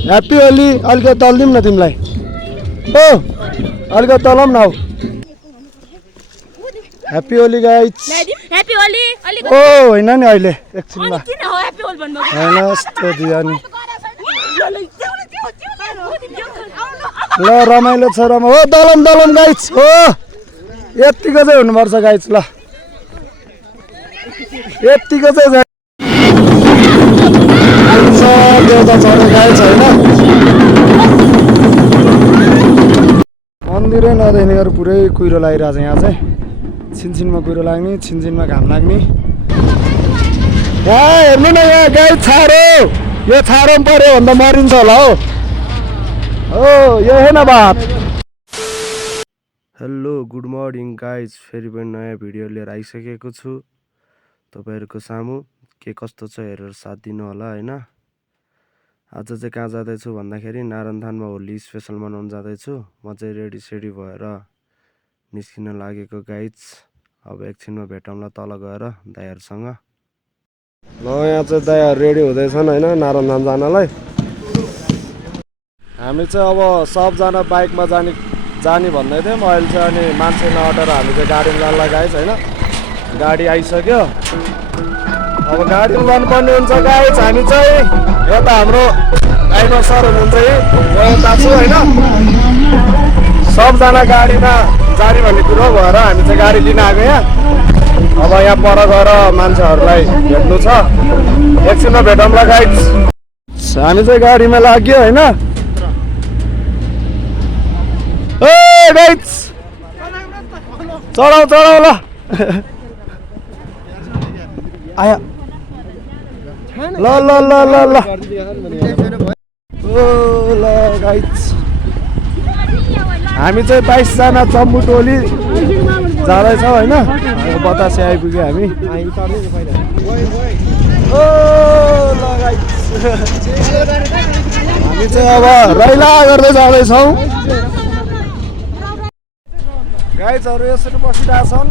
happy Holi अलिकति दलिदिउँ न तिमीलाई ओ अलिकति दलाउँ न हौ happy Holi guys happy Holi ओ होइन नि अहिले एकछिनमा किन हो ह्याप्पी होली भन्नु होइन यस्तो दियो नि ल रमाइलो छ रमा हो दलम गाइस हो यतिको चाहिँ हुनुपर्छ गाइस ल यतिको चाहिँ देउता चढे गाइस होइन मन्दिरै नदेखिनेर पुरै कुहिरो लागिरहेको छ यहाँ चाहिँ छिनछिनमा कुहिरो लाग्ने छिनछिनमा घाम लाग्ने हेर्नु न यहाँ गाई छारो यो छारोमा पऱ्यो भने त मरिन्छ होला हो यो होइन बात हेलो गुड मर्निङ गाइज फेरि पनि नयाँ भिडियो लिएर आइसकेको छु तपाईँहरूको सामु के कस्तो छ हेरेर साथ दिनु होला होइन आज चाहिँ कहाँ जाँदैछु भन्दाखेरि नारायणथानमा होली स्पेसल मनाउन जाँदैछु म चाहिँ रेडी सेडी भएर निस्किन लागेको गाइज अब एकछिनमा भेटौँला तल गएर दाइहरूसँग ल यहाँ चाहिँ दाइहरू रेडी हुँदैछन् होइन नारायणथाम जानलाई हामी चाहिँ अब सबजना बाइकमा जाने भन्दै थियौँ अहिले चाहिँ अनि मान्छे नअटेर हामी चाहिँ गाडीमा जान लगाएछ होइन गाडी आइसक्यो अब गाडीमा जानुपर्ने हुन्छ गाइस हामी चाहिँ यता हाम्रो ड्राइभर सर हुनुहुन्छ यता छु होइन सबजना गाडीमा जाने भन्ने कुरो भएर हामी चाहिँ गाडी लिन आएको यहाँ अब यहाँ पर गएर मान्छेहरूलाई भेट्नु छ एकछिनमा भेटौँला गाइस हामी चाहिँ गाडीमा लाग्यो होइन ए गाइस चढाउ ल आया ल गाइस हामी चाहिँ 22 जना चम्बु टोली जाँदैछौँ होइन बतासे आइपुग्यो हामी हामी चाहिँ अब रैला गर्दै जाँदैछौँ गाइजहरू यसरी बसिरहेछन्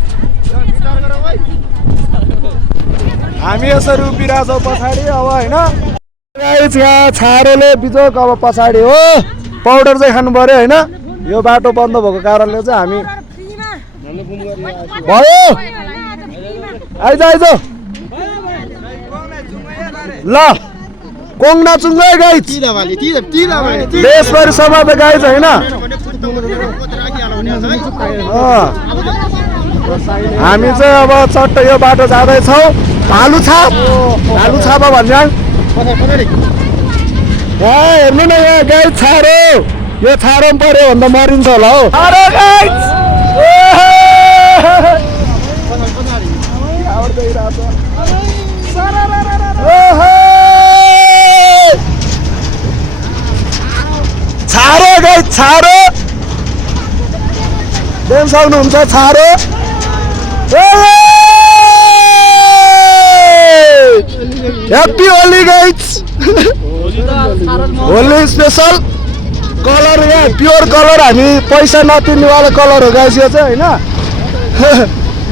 हामी यसरी उभिरहेछौँ पछाडि अब होइन गाइज यहाँ छारोले बिजोक अब पछाडि हो पाउडर चाहिँ खानु पर्यो होइन यो बाटो बन्द भएको कारणले चाहिँ हामी भयो आइज ल कोङ नाचुङ्ग गाइज देशभरि समाज गाइज होइन हामी चाहिँ अब चट्ट यो बाटो जाँदैछौँ भालु छापा भन्छ हेर्नु न यहाँ गाई छारो यो छारोमा पऱ्यो भने त मरिन्छ होला हौ छारो गाई छारो देख्न सक्नुहुन्छ छारो happy Holi guys Holi special colour यहाँ प्योर कलर हामी पैसा नतिर्नेवाला कलर हो गाइस यो चाहिँ होइन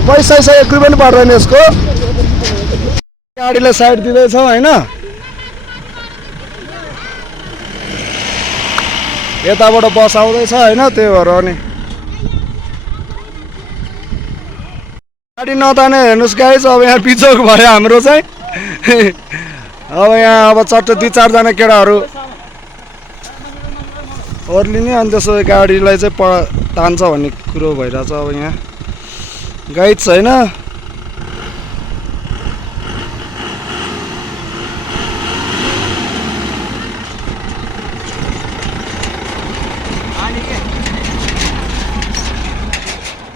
पैसा एक रुपियाँ पनि पर्दैन यसको गाडीलाई साइड दिँदैछौँ होइन यताबाट बस आउँदैछ होइन त्यही भएर अनि गाडी नताने हेर्नुहोस् गाइस अब यहाँ बिचोक भयो हाम्रो चाहिँ अब यहाँ अब चट्ट 2-4 जना केटाहरू ओर्लिने अनि त्यसो गाडीलाई चाहिँ तान्छ भन्ने कुरो भइरहेछ अब यहाँ गाइड छैन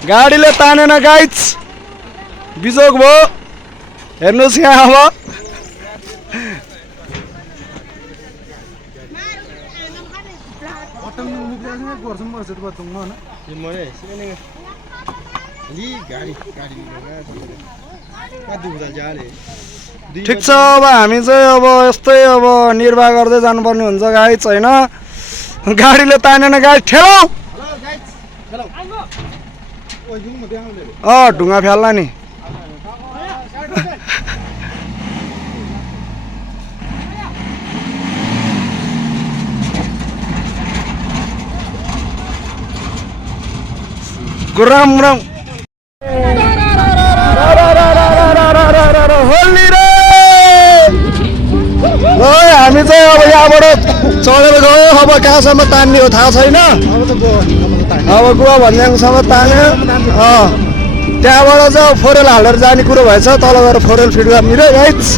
गाडीले तानेन गाइड्स बिजोक भयो हेर्नुहोस् यहाँ अब ठिक छ अब हामी चाहिँ अब यस्तै अब निर्वाह गर्दै जानुपर्ने हुन्छ गाइड्स होइन गाडीले तानेन गाडी ठेलाउ ढुङ्गा फ्याल्ला नि राम राम होली रे ल हामी चाहिँ अब यहाँबाट चढेर गयो अब कहाँसम्म तान्ने हो थाहा छैन अब गुवा भन्ज्याङसम्म तान्यो त्यहाँबाट चाहिँ फोरेल हालेर जाने कुरो भएछ तल गएर फोरेल फिट गर्ने रे गाइज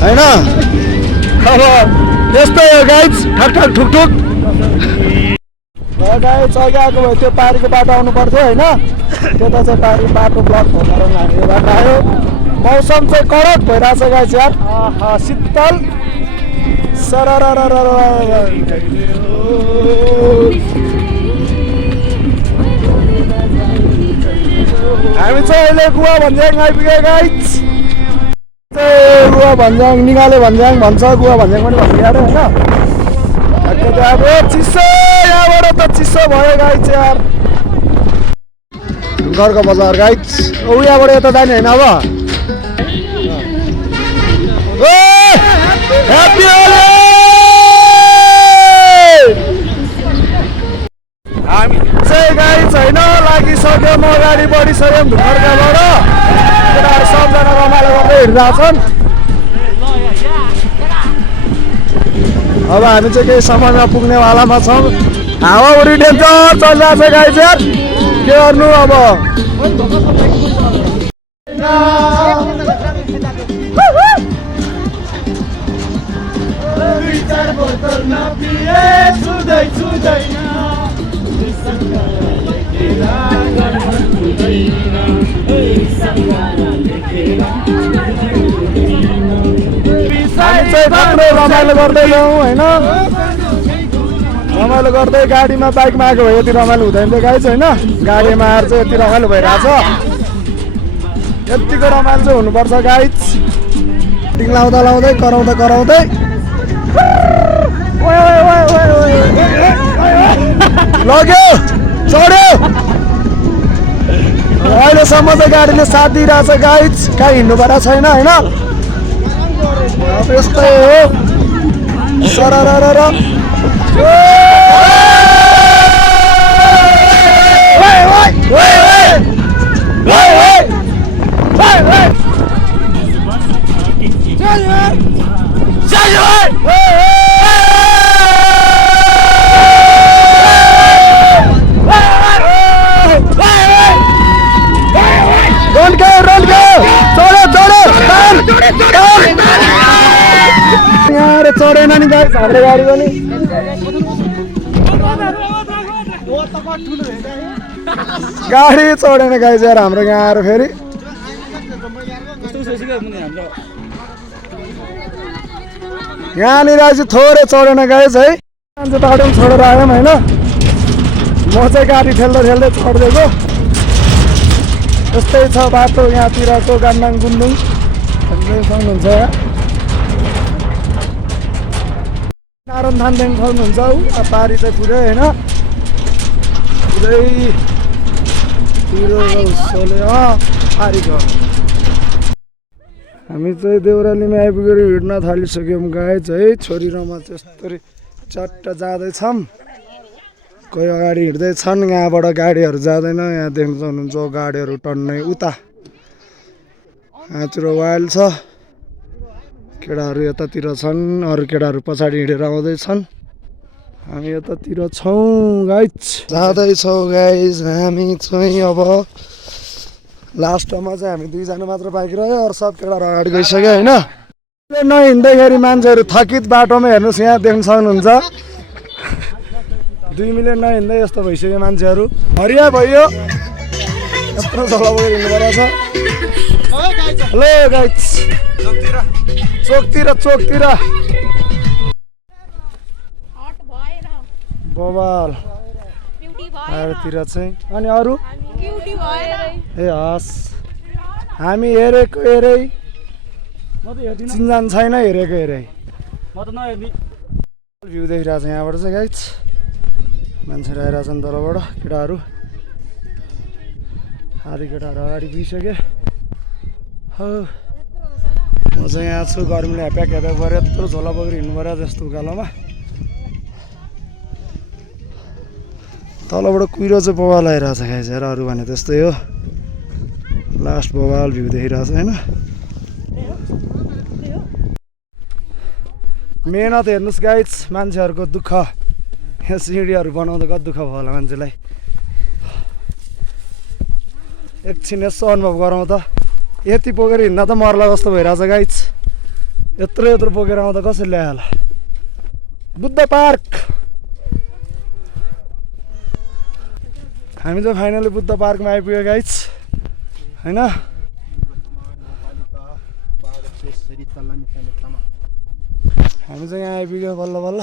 होइन अब यस्तै हो गाइज ठक ठक ठुक ठुक गाइज अघि आएको भयो त्यो पारीको बाटो आउनु पर्थ्यो होइन त्यता चाहिँ पारी बाटो ब्लक भएको कारण हामी यो बाटो आयो मौसम चाहिँ कडक भइरहेछ गाइज यार शीतल हामी चाहिँ अहिले गुवा भन्ज्याङ आइपुग्यो गाइज गुवा भन्ज्याङ निगाले भन्ज्याङ भन्छ गुवा भन्ज्याङ पनि भनिदियो अरे होइन अब चिसो यहाँबाट त चिसो भयो गाइज यार घरको बजार गाइज यहाँबाट यता जाने होइन अब ह्याप्पी होली हामी चाहिँ गाइज होइन लागिसक्यो म अगाडि बढिसक्यौँ ढुङ्गरकाबाट केटाहरू सबजना रमाइलो गर्दै हिँडिरहेछन् अब हामी चाहिँ केही समयमा पुग्नेवालामा छौँ हावा उडी डेन्जर चलिरहेको छ गाइज यार के गर्नु अब रमाइलो गर्दै जाउँ होइन रमाइलो गर्दै गाडीमा बाइकमा आएको भए यति रमाइलो हुँदैन थियो गाइज होइन गाडीमा आएर चाहिँ यति रमाइलो भइरहेछ यतिको रमाइलो चाहिँ हुनुपर्छ गाइज टिङ लाउँदा लाउँदै कराउँदा कराउँदै लग्यो चढ्यो अहिलेसम्म चाहिँ गाडीले साथ दिइरहेछ गाइज कहीँ हिँड्नु परेको छैन होइन यस्तै हो सरर चढेन नि गाइस हाम्रो गाडी पनि गाडी चढेन गाइस यार हाम्रो यहाँ आएर फेरि यहाँनिर चाहिँ थोरै चढेन गाइस है मान्छे बाटो पनि छोडेर आयौँ होइन म चाहिँ गाडी ठेल्दै ठेल्दै चढिदिएको यस्तै छ बाटो यहाँतिरको गान्दाङ गुन्डुङ सक्नुहुन्छ यहाँ नारायण थानदेखि खोल्नुहुन्छ पारी चाहिँ पुरै होइन पुरै पारीको हामी चाहिँ देउरालीमा आइपुगेर हिँड्न थालिसक्यौँ गाइज है छोरी रमा त्यस्तरी चट्ट जाँदैछौँ कोही अगाडि हिँड्दैछन् यहाँबाट गाडीहरू जाँदैन यहाँ देख्न सक्नुहुन्छ गाडीहरू टन्नै उता यहाँतिर वाइल्ड छ केटाहरू यतातिर छन् अरू केटाहरू पछाडि हिँडेर आउँदैछन् हामी यतातिर छौँ गाइज जाँदैछौँ गाइज हामी चाहिँ अब लास्टमा चाहिँ हामी दुईजना मात्र बाइक रह्यो अरू सब केटाहरू अगाडि गइसक्यो होइन नहिँड्दाखेरि मान्छेहरू थकित बाटोमा हेर्नुहोस् यहाँ देख्न सक्नुहुन्छ 2 मिनट नहिँड्दै यस्तो भइसक्यो मान्छेहरू हरिया भयो यत्रो झोला बोकेर हिँड्नु परेको छ हेलो गाइज चोकतिर बबाल आएर चाहिँ अनि अरू ए हस् हामी हेरेको हेरै चिन्जान छैन हेरेको हेरै भ्यू देखिरहेको छ यहाँबाट चाहिँ गाइज मान्छेहरू आइरहेछन् तलबाट केटाहरू आधी केटाहरू अगाडि पुगिसक्यो हो म चाहिँ यहाँ छु गर्मीले ह्याप्याक ह्याप्याक गरेर यत्रो झोला बोकेर हिँड्नु पऱ्यो जस्तो उकालोमा तलबाट कुहिरो चाहिँ बवाल आइरहेछ गाइज हेर अरू भने त्यस्तै हो लास्ट बवाल भ्यू देखिरहेछ होइन मेहनत हेर्नुहोस् गाइज मान्छेहरूको दुःख यहाँ सिँढीहरू बनाउँदा कति दुःख भयो होला मान्छेलाई एकछिन यसो अनुभव गरौँ त यति पोखेर हिँड्दा त मर्ला जस्तो भइरहेछ गाइज यत्रो पोखेर आउँदा कसरी ल्यायो होला बुद्ध पार्क हामी चाहिँ फाइनली बुद्ध पार्कमा आइपुग्यो गाइज होइन हामी चाहिँ यहाँ आइपुग्यो बल्ल बल्ल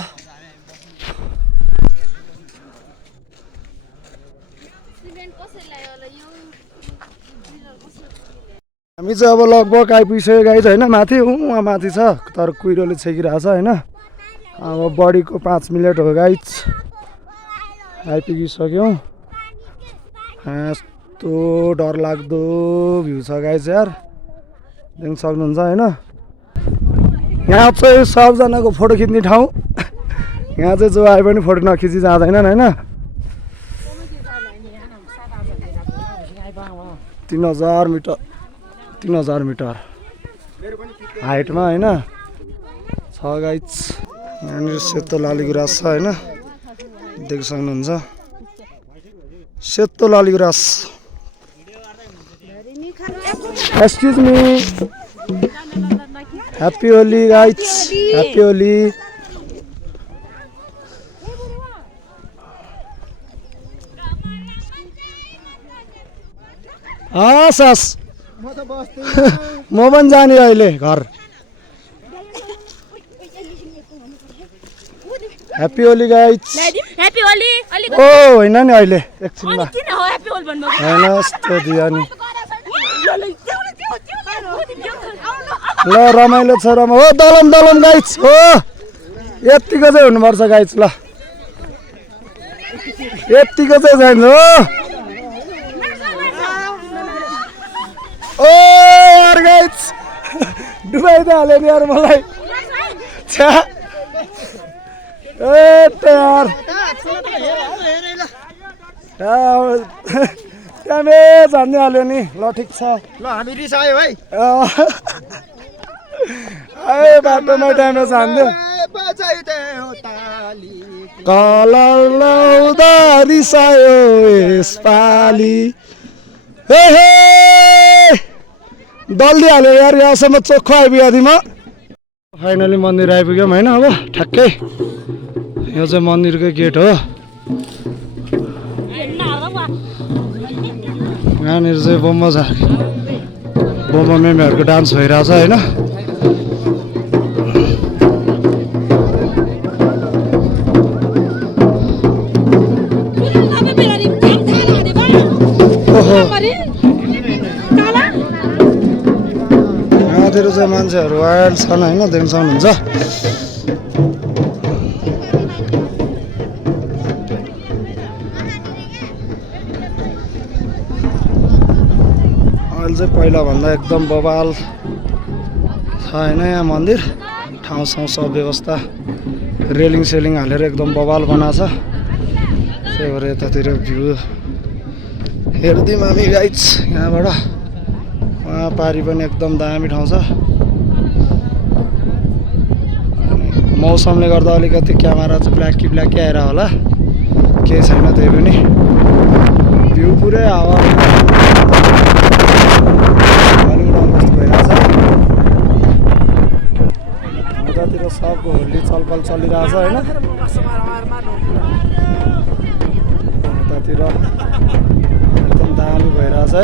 हामी चाहिँ अब लगभग आइपुगिसक्यो गाइज होइन माथि उहाँ माथि छ तर कुहिरोले छेकिरहेछ होइन अब बडीको 5 मिनट हो गाइज आइपुगिसक्यौँ यस्तो डरलाग्दो भ्यू छ गाइज यार देख्न सक्नुहुन्छ होइन यहाँ चाहिँ सबजनाको फोटो खिच्ने ठाउँ यहाँ चाहिँ जो आए पनि फोटो नखिची जाँदैनन् होइन 3000 मिटर हाइटमा होइन छ गाइज यहाँनिर सेतो लालीगुराँस छ होइन देख्न सक्नुहुन्छ सेतो लालीगुराँस excuse me happy Holi guys happy Holi सास म पनि जाने अहिले घर happy Holi guys happy Holi ओ होइन नि अहिले एकछिनमा किन हो ह्याप्पी होली भन्नुभएको होइन यस्तो दियो नि ल रमाइलो छ हो दलम गाइज हो यतिको चाहिँ हुनुपर्छ गाइज ल यतिको चाहिँ चाहिन्छ हो ओ यार गाइज डुबाइदियो हाल्यो नि यार मलाई छ्या यार ट्यामे झन्ने हाल्यो नि ल ठिक छ ल हामी रिसायो है आए बाटोमा ट्यामे झान्दियो कलर लाउँदा रिसायो यसपालि हे दल्दी हाल्यो यार यहाँसम्म चोखो आइपुग्यो म फाइनली मन्दिर आइपुग्यौँ होइन अब ठ्याक्कै यो चाहिँ मन्दिरकै गेट हो यहाँनिर चाहिँ बोम्बा मेमेहरूको डान्स भइरहेछ होइन यहाँतिर चाहिँ मान्छेहरू वाइल्ड छन् होइन देख्न सक्नुहुन्छ अहिले चाहिँ पहिलाभन्दा एकदम बवाल छ होइन यहाँ मन्दिर ठाउँ सब व्यवस्था रेलिङ सेलिङ हालेर एकदम बवाल बनाएको छ त्यही भएर यतातिर भ्यू हेरिदिउँ हामी गाइज यहाँबाट वहाँ पारि पनि एकदम दामी ठाउँ छ मौसमले गर्दा अलिकति क्यामेरा चाहिँ ब्ल्याकी आएर होला केही छैन त्यही पनि भ्यू पुरै हावा उतातिर सबको होली चलपल चलिरहेछ होइन उतातिर एकदम दामी भइरहेछ है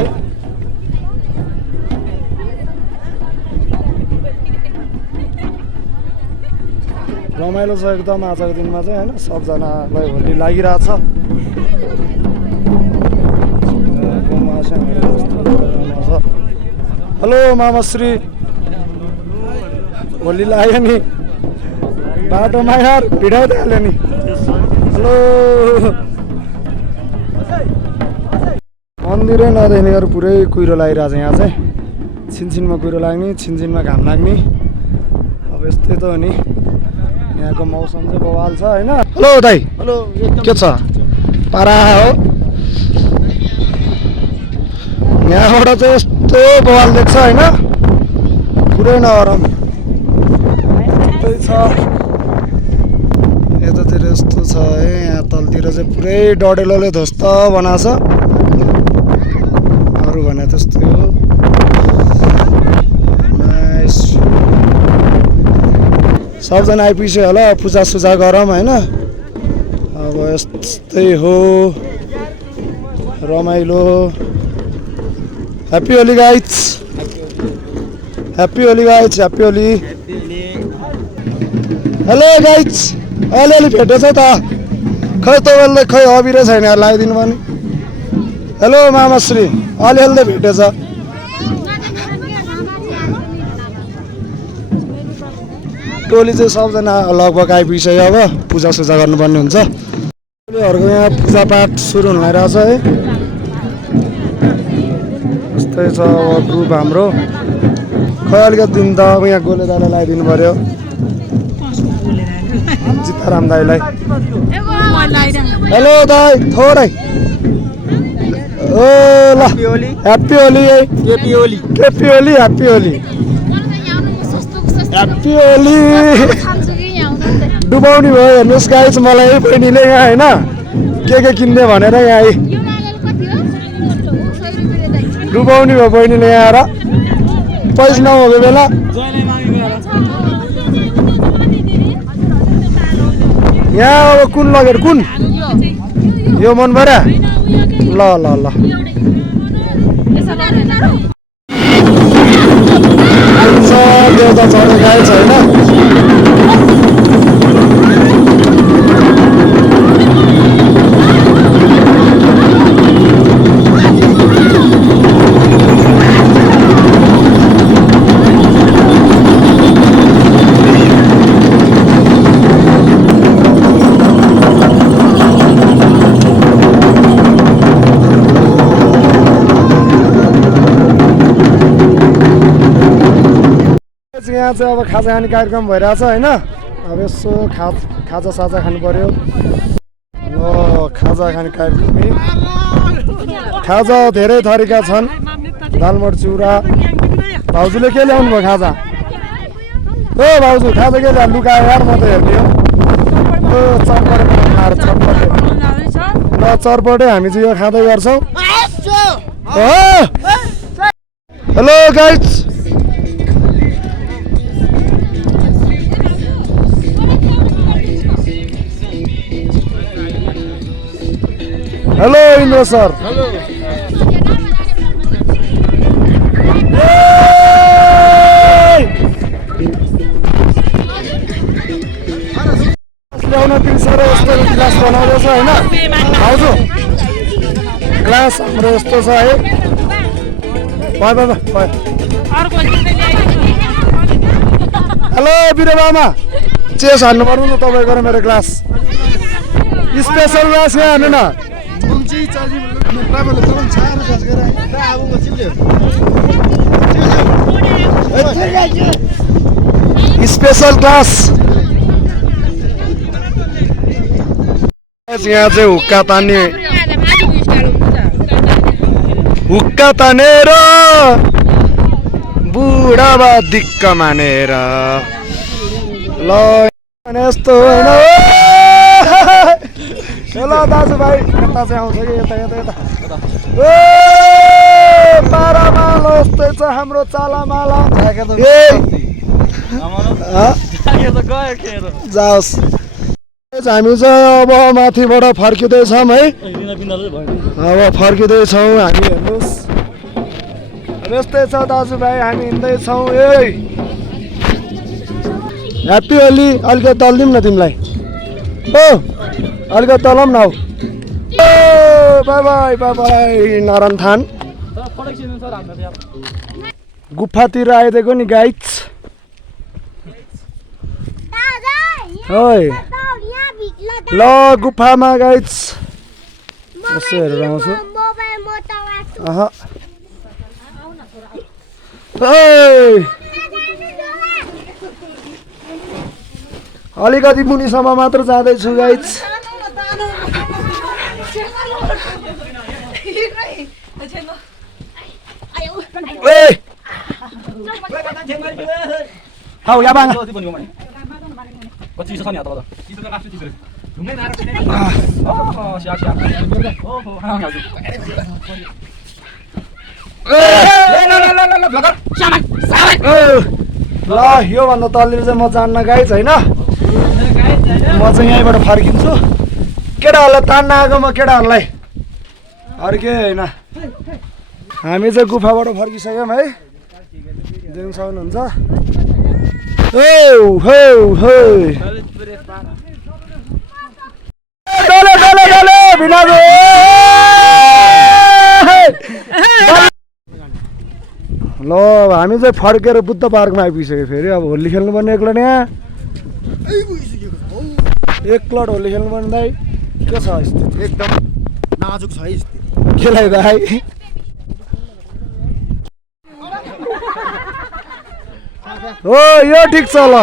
रमाइलो छ एकदम आजको दिनमा चाहिँ होइन सबजनालाई होली लागिरहेछ हेलो मामाश्री होली लाग्यो नि बाटोमा यार भिडाइदिइहाल्यो नि हेलो मन्दिरै नदेख्नेहरू पुरै कुहिरो लागिरहेछ यहाँ चाहिँ छिनछिनमा कुहिरो लाग्ने छिनछिनमा घाम लाग्ने अब यस्तै त हो नि यहाँको मौसम चाहिँ बवाल छ होइन हेलो दाइ हेलो के छ पारा हो यहाँबाट चाहिँ यस्तो बवाल देख्छ होइन पुरै नगरम त्यही छ यतातिर यस्तो छ है यहाँ तलतिर चाहिँ पुरै डढेलोले ध्वस्त बनाएको छ अरू भने त्यस्तै हो नाइस सबजना आइपुग्यो होला पूजा सुजा गरौँ होइन अब यस्तै हो रमाइलो happy Holi guys happy Holi guys happy Holi hello guys अलिअलि भेटेछ त खै तपाईँलाई खै अबिरै छैन लगाइदिनु पनि हेलो मामाश्री अलिअलि त भेटेछ टोली चाहिँ सबजना लगभग आइपुगिसक्यो अब पूजा सुजा गर्नुपर्ने हुन्छ टोलीहरूको यहाँ पूजापाठ सुरु हुन लागिरहेछ है यस्तै छ अब ग्रुप हाम्रो खै अलिकति दिन त अब यहाँ गोले दाइलाई लगाइदिनु पऱ्यो जिताराम दाइलाई हेलो दाइ थोरै ओ ल happy Holi KP Holi happy Holi happy Holi डुबाउने भयो हेर्नुहोस् गाइस मलाई बहिनीले यहाँ होइन के किन्ने भनेर यहाँ आए डुबाउने भयो बहिनीले यहाँ आएर पैसा नभएको बेला यहाँ अब कुन लगेर कुन यो मन पऱ्यो ल ल ल देउता चढ्ने गाई छ होइन यहाँ चाहिँ अब खाजा खाने कार्यक्रम भइरहेछ होइन अब यसो खाजा साजा खानु पर्यो ल खाजा खाने कार्यक्रम खाजा धेरै थरीका छन् दालमोट चिउरा भाउजूले के ल्याउनु भयो खाजा ओ भाउजू खाजा के ल्याउ लुकायो यार म त हेर्ने हो चरपटे ल चरपटे हामी चाहिँ यो खाँदै गर्छौँ hello guys hello Indra sir hello ल्याउन पिर्सेर यस्तो ग्लास बनाउँदैछ होइन भाउजू ग्लास हाम्रो यस्तो छ है भयो हेलो बिरे बामा चेस हान्नु पर्नु न तपाईँको र मेरो ग्लास स्पेसल ग्लास यहाँ हान्नु न स्पेशल क्लास यहाँ चाहिँ हुक्का तानेर बुढाबा दिक्क मानेर ल यस्तो होइन हेलो दाजुभाइ यता चाहिँ आउँछ कि यता ओ पारामाल यस्तै छ हाम्रो चालामाला जाओस् हामी चाहिँ अब माथिबाट फर्किँदैछौँ है अब फर्किँदैछौँ हामी हेर्नुहोस् अब यस्तै छ दाजुभाइ हामी हिँड्दैछौँ ह्याप्पी होली अलिकति तल्दिउँ न तिमीलाई ओ अलिकति तलम न बाई बाई नारायण थान गुफातिर आइदिएको नि गाइज ल गुफामा गाइज यसो हेरेर आउँछु अलिकति मुनिसम्म मात्र जाँदैछु गाइज 好，亚班。我技术上面到了，技术在哪？技术。用的哪个？哦，行行。哦，好，要紧。来，下来，下来。ल योभन्दा तल्लो चाहिँ म जान्न गाइज होइन म चाहिँ यहीँबाट फर्किन्छु केटाहरूलाई तान्न आएको म केटाहरूलाई अर्कै होइन हामी चाहिँ गुफाबाट फर्किसक्यौँ है देख्न सक्नुहुन्छ ल हामी चाहिँ फर्केर बुद्ध पार्कमा आइपुगिसक्यो फेरि अब होली खेल्नुपर्ने एक्लै यहाँ एकलट होली खेल्नुपर्ने दाइ के छ स्थिति एकदम नाजुक छ है स्थिति केलाई दाइ हो यो ठिक छ ल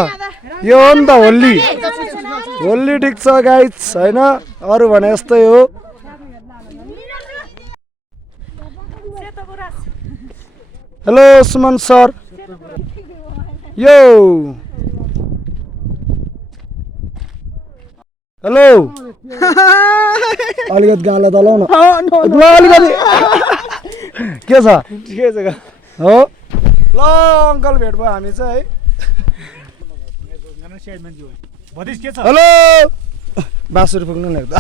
यो हो नि त होली होली ठिक छ गाइज होइन अरू भने यस्तै हो हेलो सुमन सर यो हेलो अलिकति गाला दलाउ न ल अलिकति के छ ठिकै छ हो ल अङ्कल भेट भयो हामी चाहिँ है हेलो बाँसुरी पुग्नु लाग्दा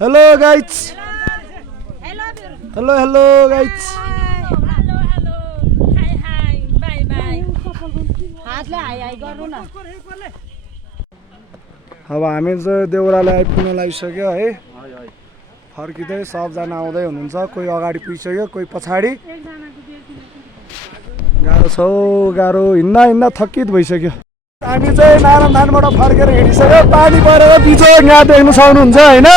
hello guys hello hello guys अब हामी चाहिँ देउराले आइपुग्न लागिसक्यो है फर्किँदै सबजना आउँदै हुनुहुन्छ कोही अगाडि पुगिसक्यो कोही पछाडि गाह्रो छ गाह्रो हिँड्दा थकित भइसक्यो हामी चाहिँ नारायणधानबाट फर्केर हिँडिसक्यो पानी परेर बिचोक यहाँ देख्न सक्नुहुन्छ होइन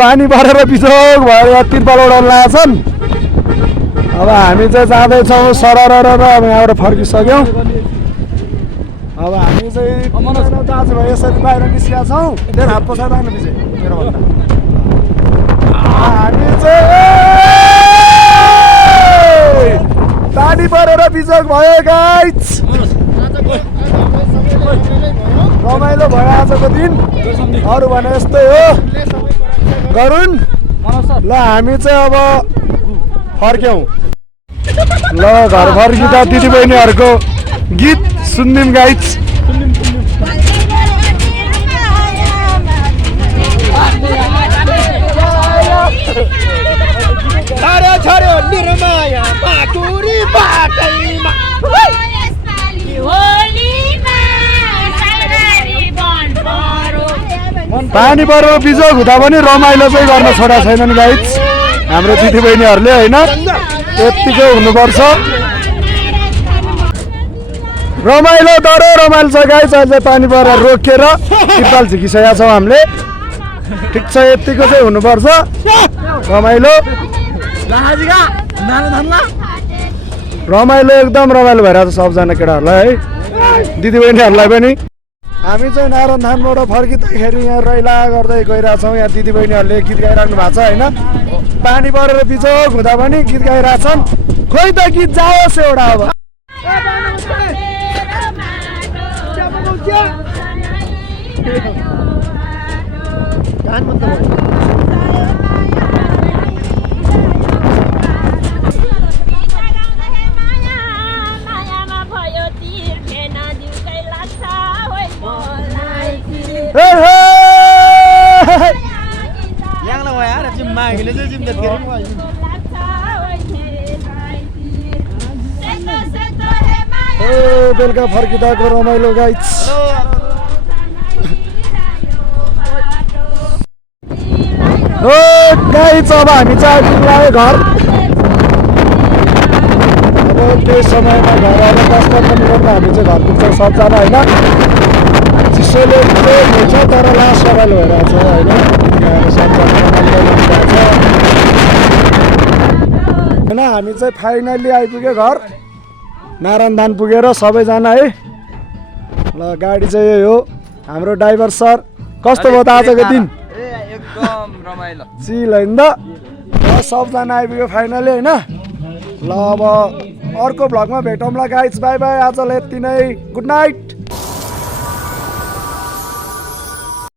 पानी परेर बिचोक भएर यहाँ तिर्पाल उडाउन लागेछन् अब हामी चाहिँ जाँदैछौँ सरर अब यहाँबाट फर्किसक्यौँ अब हामी चाहिँ दाजुभाइ यसरी बाहिर निस्केका छौँ धेरै हात पछाडि राख्नु पछि मेरोभन्दा हामी चाहिँ पानी परेर बिचोक भयो गाइज रमाइलो भयो आजको दिन अरू भने यस्तै हो गरुन् ल हामी चाहिँ अब फर्क्यौँ ल घर फर्किँदा दिदीबहिनीहरूको गीत सुनिदिउँ गाइज पानी परेर बिजोग हुँदा पनि रमाइलो चाहिँ गर्न छोडा छैनन् गाइज हाम्रो दिदीबहिनीहरूले होइन यत्तिकै हुनुपर्छ रमाइलो डरो रमाइलो छ गाइज अहिले पानी परेर रोकेर तिर्पाल झिकिसकेका छौँ हामीले ठिक छ यत्तिको चाहिँ हुनुपर्छ रमाइलो रमाइलो एकदम रमाइलो भइरहेको छ सबजना केटाहरूलाई है दिदीबहिनीहरूलाई पनि हामी चाहिँ नारायणधानबाट फर्किँदाखेरि यहाँ रैला गर्दै गइरहेछौँ यहाँ दिदीबहिनीहरूले गीत गाइराख्नु भएको छ होइन पानी परेर बिचोक हुँदा पनि गीत गाइरहेछन् खोइ त गीत जाओस् एउटा अब बेलुका फर्किँदाको रमाइलो गाइज गाइज अब हामी चाहिँ आइपुग्यो घर अब केही समयमा घर अब 10-15 मिनटमा हामी चाहिँ घर पुग्छौँ सबजना होइन चिसोले चाहिँ हुन्छ तर लास्ट रमाइलो भइरहेको छ होइन सबजना होइन हामी चाहिँ फाइनल्ली आइपुग्यो घर नारायणधान पुगेर सबैजना है ल गाडी चाहिँ यही हो हाम्रो ड्राइभर सर कस्तो भयो त आजको दिन एकदम रमाइलो चिल होइन त ल सबजना आइपुग्यो फाइनली होइन ल अब अर्को भ्लगमा भेटौँला गाइज बाई बाई आजलाई यति नै गुड नाइट